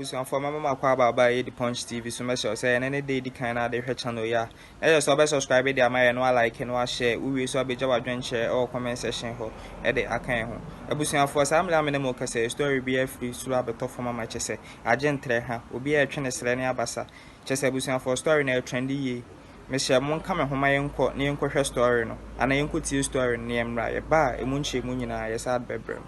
abusuan for mama kwa baba e the Punch TV so make sure say any day the kind of the channel ya e so be subscribe dey am no like no share we so abeja wadwen share or comment section ho e dey akan ho abusuan for sam la me mo kase story be free so abeto for mama chese agentre ha obi e twene sere ne abasa chese abusuan for story na trendy ye me share mon kame ho mayenko ne yenko hwe story no ana yenko tie story ne emra ye ba e mu nche mu nyina ye sad bebrem.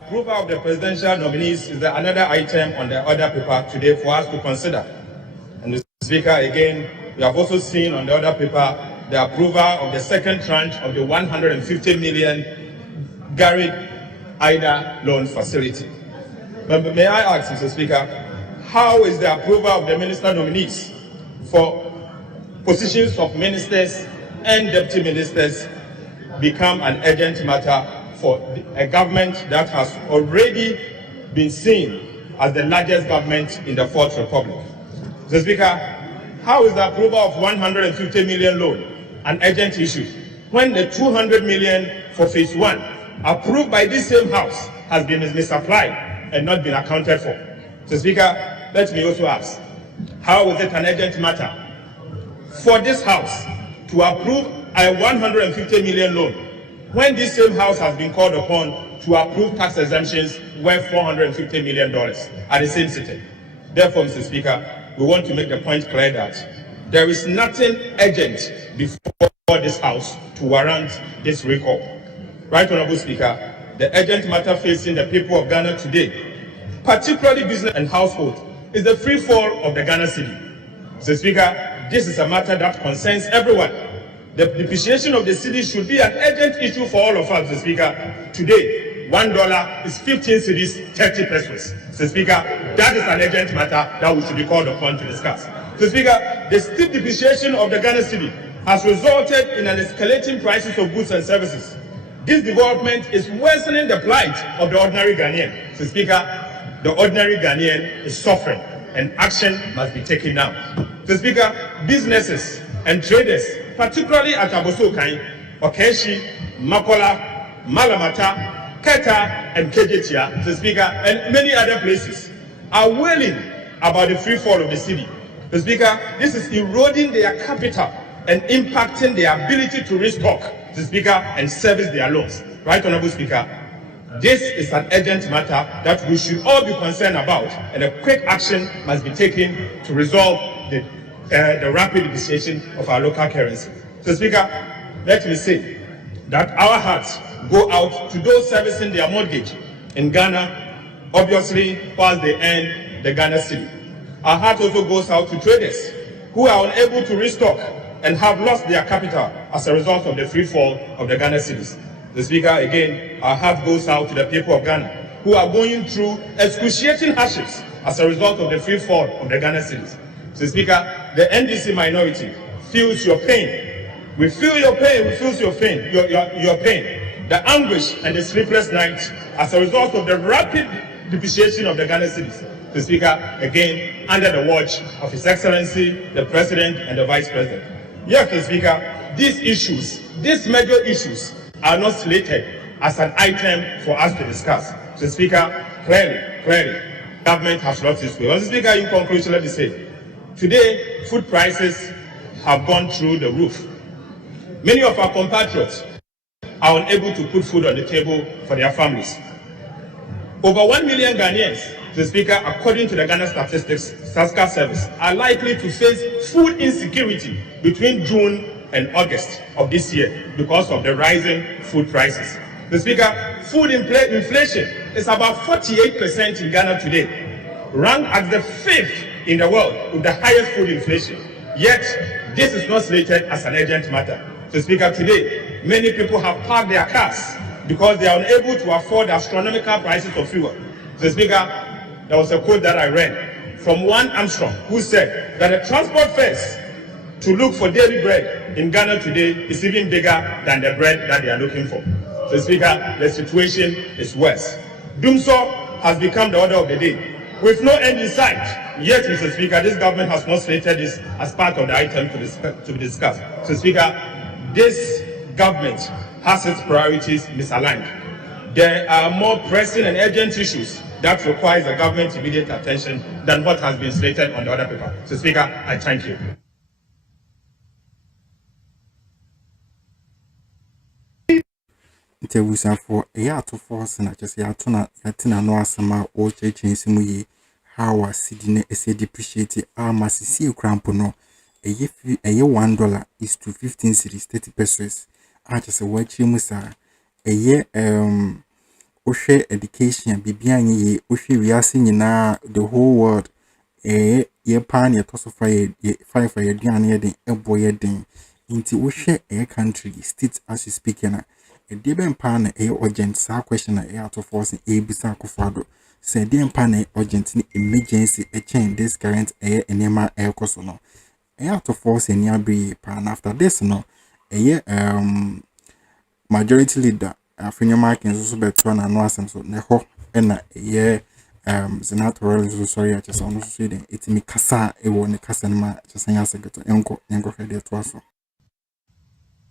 Approval of the presidential nominees is another item on the order paper today for us to consider. And Mr. Speaker, again, we have also seen on the order paper the approval of the second tranche of the 150 million Garrett IDA loan facility. But may I ask, Mr. Speaker, how is the approval of the minister nominees for positions of ministers and deputy ministers become an urgent matter for a government that has already been seen as the largest government in the Fourth Republic? Mr. Speaker, how is the approval of 150 million loan an urgent issue when the 200 million for phase 1 approved by this same House has been misapplied and not been accounted for? Mr. Speaker, let me also ask, how is it an urgent matter for this House to approve a 150 million loan when this same House has been called upon to approve tax exemptions worth $450 million at the same sitting? Therefore, Mr. Speaker, we want to make the point clear that there is nothing urgent before this House to warrant this recall. Right, Honorable Speaker, the urgent matter facing the people of Ghana today, particularly business and households, is the free fall of the Ghana cedi. Mr. Speaker, this is a matter that concerns everyone. The depreciation of the cedi should be an urgent issue for all of us, Mr. Speaker. Today, $1 is 15 cedis, 30 pesos. Mr. Speaker, that is an urgent matter that we should be called upon to discuss. Mr. Speaker, the steep depreciation of the Ghana cedi has resulted in an escalating prices of goods and services. This development is worsening the plight of the ordinary Ghanaian. Mr. Speaker, the ordinary Ghanaian is suffering and action must be taken now. Mr. Speaker, businesses and traders, particularly at Abosokai, Okeshi, Makola, Malamata, Keta, and Kejetia, Mr. Speaker, and many other places, are wailing about the free fall of the city. Mr. Speaker, this is eroding their capital and impacting their ability to restock, Mr. Speaker, and service their loans. Right, Honorable Speaker, this is an urgent matter that we should all be concerned about, and a quick action must be taken to resolve the rapid depreciation of our local currency. So, Speaker, let me say that our hearts go out to those servicing their mortgage in Ghana, obviously, whilst they earn the Ghana cedi. Our heart also goes out to traders who are unable to restock and have lost their capital as a result of the free fall of the Ghana cedis. The Speaker, again, our heart goes out to the people of Ghana who are going through excruciating hardships as a result of the free fall of the Ghana cedis. So, Speaker, the NDC minority feels your pain. We feel your pain. We feel your pain. Your pain, the anguish and the sleepless nights as a result of the rapid depreciation of the Ghana cedis. So, Speaker, again, under the watch of His Excellency, the President and the Vice President. Yes, Mr. Speaker, these issues, these major issues, are not slated as an item for us to discuss. So, Speaker, clearly, government has lost its way. Mr. Speaker, in conclusion, let me say, today, food prices have gone through the roof. Many of our compatriots are unable to put food on the table for their families. Over 1 million Ghanaians, Mr. Speaker, according to the Ghana Statistics SASCA Service, are likely to face food insecurity between June and August of this year because of the rising food prices. Mr. Speaker, food inflation is about 48% in Ghana today, ranked as the 5th in the world with the highest food inflation. Yet, this is not slated as an urgent matter. So, Speaker, today, many people have parked their cars because they are unable to afford the astronomical prices of fuel. So, Speaker, there was a quote that I read from one Armstrong who said that the transport fares to look for daily bread in Ghana today is even bigger than the bread that they are looking for. So, Speaker, the situation is worse. Doomsor has become the order of the day, with no end in sight. Yet, Mr. Speaker, this government has not slated this as part of the item to be discussed. So, Speaker, this government has its priorities misaligned. There are more pressing and urgent issues that requires the government's immediate attention than what has been stated on the other paper. So, Speaker, I thank you. Interviews for a year to Forson, I just yatina no asama or change how I see depreciate must see crampono. A year $1 is to 15 cities 30 pesos. I just watch musa a year Oshe education bibian ye Oshe we are seeing na the whole world ye pan ye toss of fire for your dian a boy din into Oshe a country state as you speak na a deben pan a urgent sa question a out of force a bisa kofado say dem pan urgent emergency a change this current air enema air cosono a out of force any abri pan after this no a majority leader Afenyo Markins also better na no asem so ne ho na ye Zanetor Rawlings sorry I just on so dey it me kasa e wo ne kasa ma just anya segeto enko head to aso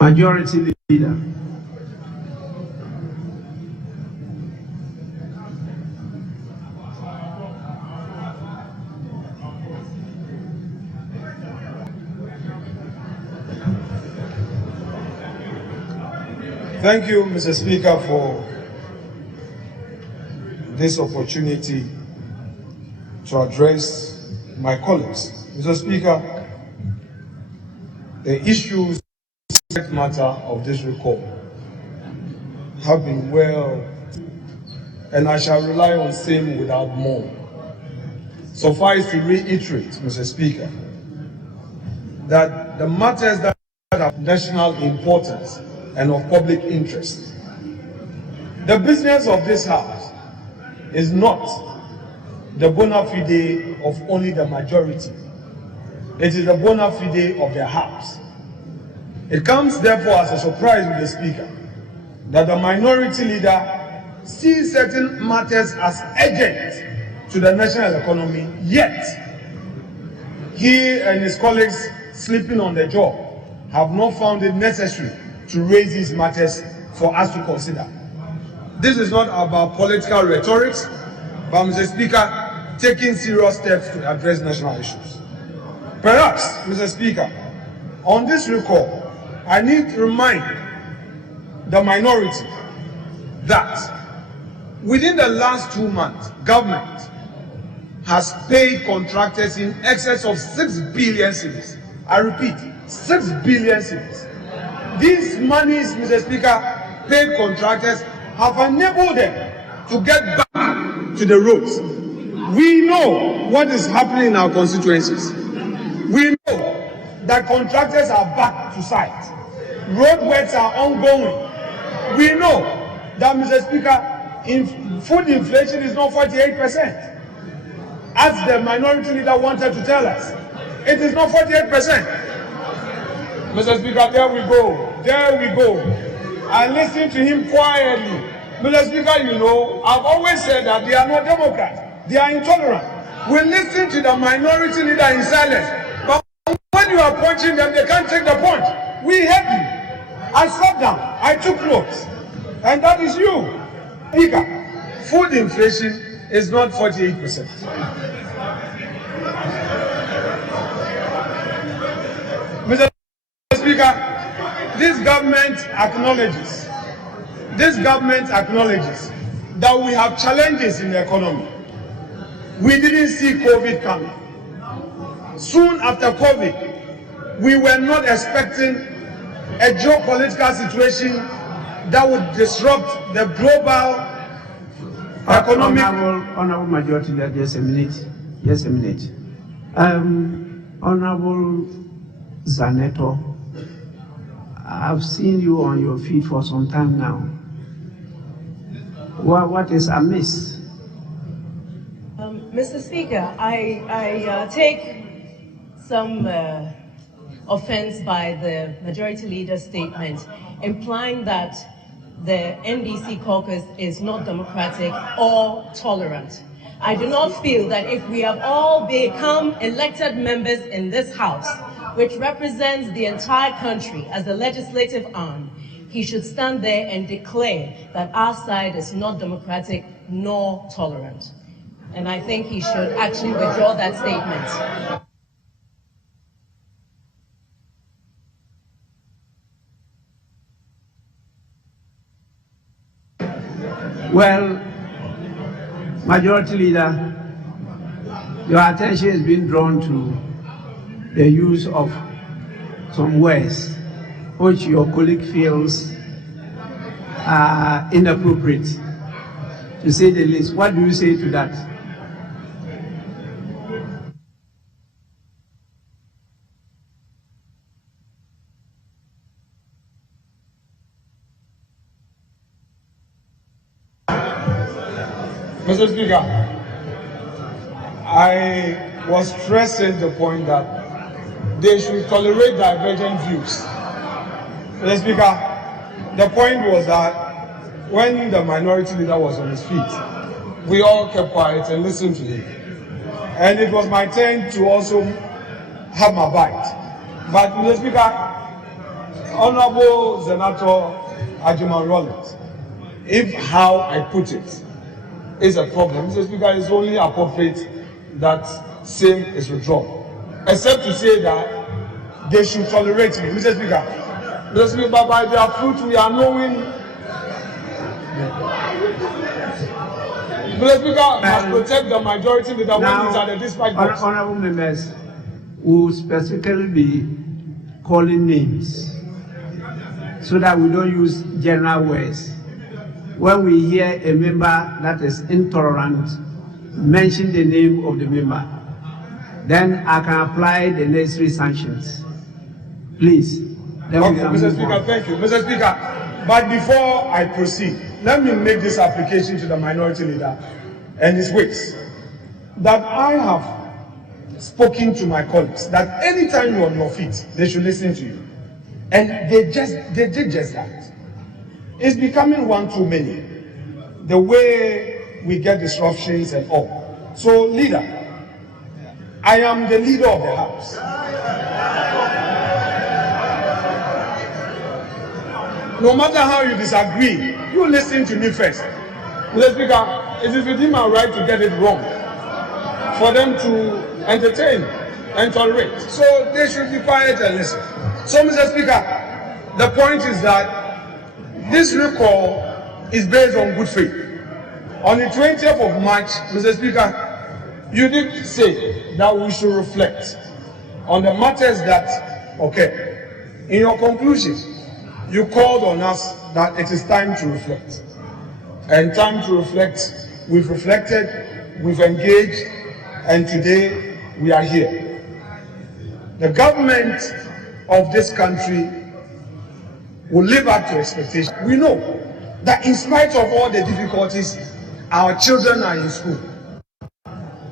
majority leader. Thank you, Mr. Speaker, for this opportunity to address my colleagues. Mr. Speaker, the issues matter of this recall have been well, and I shall rely on same without more. Suffice to reiterate, Mr. Speaker, that the matters that are of national importance and of public interest. The business of this House is not the bona fide of only the majority. It is the bona fide of the House. It comes therefore as a surprise to the Speaker that the minority leader sees certain matters as urgent to the national economy, yet he and his colleagues sleeping on the job have not found it necessary to raise these matters for us to consider. This is not about political rhetoric, but Mr. Speaker, taking serious steps to address national issues. Perhaps, Mr. Speaker, on this recall, I need to remind the minority that within the last 2 months, government has paid contractors in excess of 6 billion cedis. I repeat, 6 billion cedis. These monies, Mr. Speaker, paid contractors have enabled them to get back to the roads. We know what is happening in our constituencies. We know that contractors are back to site. Road works are ongoing. We know that, Mr. Speaker, food inflation is not 48%. As the minority leader wanted to tell us, it is not 48%. Mr. Speaker, there we go. I listened to him quietly. Mr. Speaker, you know, I've always said that they are not Democrats. They are intolerant. We listen to the minority leader in silence. But when you are punching them, they can't take the punch. We help you. I sat down. I took notes. And that is you. Speaker, food inflation is not 48%. Mr. Speaker, this government acknowledges that we have challenges in the economy. We didn't see COVID coming. Soon after COVID, we were not expecting a geopolitical situation that would disrupt the global economic. Honorable Majority Leader, just a minute. Honorable Zanetor, I've seen you on your feet for some time now. What is amiss? Mr. Speaker, I take some offense by the majority leader's statement, implying that the NDC caucus is not democratic or tolerant. I do not feel that if we have all become elected members in this House, which represents the entire country as the legislative arm, he should stand there and declare that our side is not democratic nor tolerant. And I think he should actually withdraw that statement. Well, Majority Leader, your attention has been drawn to the use of some words which your colleague feels are inappropriate, to say the least. What do you say to that? Mr. Speaker, I was stressing the point that they should tolerate divergent views. Mr. Speaker, the point was that when the minority leader was on his feet, we all kept quiet and listened to him. And it was my turn to also have my bite. But Mr. Speaker, Honorable Zanetor Rawlings, if how I put it is a problem, Mr. Speaker, it's only appropriate that same is withdrawn. Except to say that they should tolerate me. Mr. Speaker, by their fruit we are knowing. Mr. Speaker, must protect the majority leader when it's at the dispatch box. Honorable members will specifically be calling names so that we don't use general words. When we hear a member that is intolerant, mention the name of the member. Then I can apply the necessary sanctions. Please. Okay, Mr. Speaker, thank you. Mr. Speaker, but before I proceed, let me make this application to the minority leader and his wits. That I have spoken to my colleagues that anytime you're on your feet, they should listen to you. And they did just that. It's becoming one too many, the way we get disruptions and all. So, leader, I am the leader of the house. No matter how you disagree, you listen to me first. Mr. Speaker, it is within my right to get it wrong, for them to entertain and tolerate. So they should be quiet and listen. So, Mr. Speaker, the point is that this recall is based on good faith. On the 20th of March, Mr. Speaker, you did say that we should reflect on the matters that occurred. In your conclusion, you called on us that it is time to reflect. And time to reflect, we've reflected, we've engaged, and today we are here. The government of this country will live up to expectations. We know that in spite of all the difficulties, our children are in school.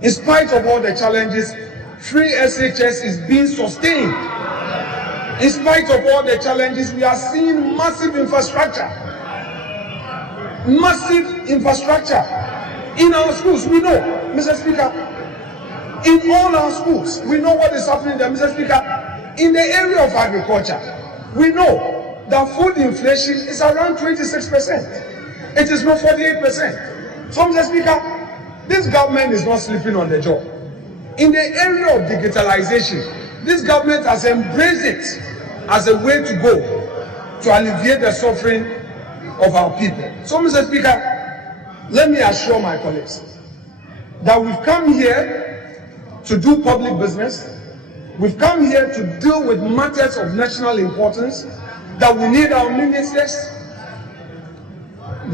In spite of all the challenges, free SHS is being sustained. In spite of all the challenges, we are seeing massive infrastructure. Massive infrastructure in our schools. We know, Mr. Speaker, in all our schools, we know what is happening there, Mr. Speaker. In the area of agriculture, we know that food inflation is around 26%. It is not 48%. So, Mr. Speaker, this government is not sleeping on the job. In the area of digitalization, this government has embraced it as a way to go to alleviate the suffering of our people. So, Mr. Speaker, let me assure my colleagues that we've come here to do public business. We've come here to deal with matters of national importance, that we need our ministers.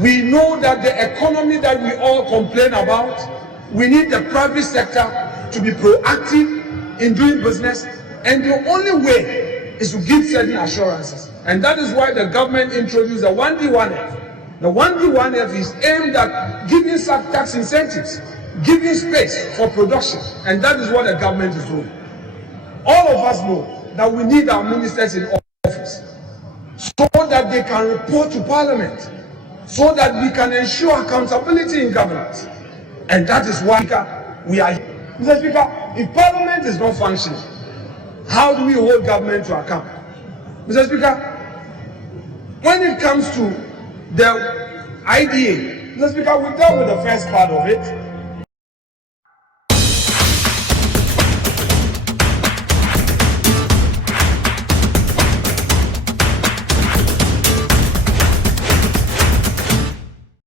We know that the economy that we all complain about, we need the private sector to be proactive in doing business, and the only way is to give certain assurances. And that is why the government introduced the 1D1F. The 1D1F is aimed at giving some tax incentives, giving space for production, and that is what the government is doing. All of us know that we need our ministers in office so that they can report to Parliament, so that we can ensure accountability in government. And that is why we are here. Mr. Speaker, if Parliament is not functioning, how do we hold government to account? Mr. Speaker, when it comes to the IDA, Mr. Speaker, we dealt with the first part of it.